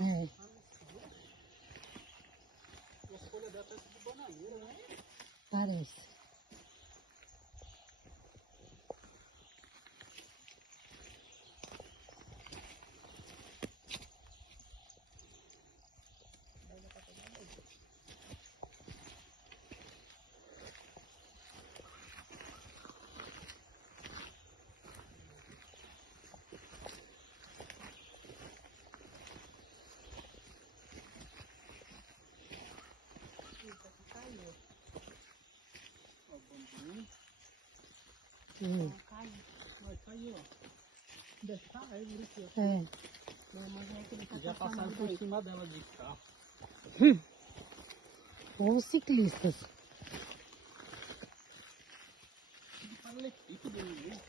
É. E as folhas dela parecem de bananeira, né? Parece. Ó, o bambu. Caiu. Vai cair, ó. Deve estar a árvore aqui, ó. É. Não, mas é que ele tá Já passaram por cima dela de carro. Ou ciclistas. Paralelepípedo no meio.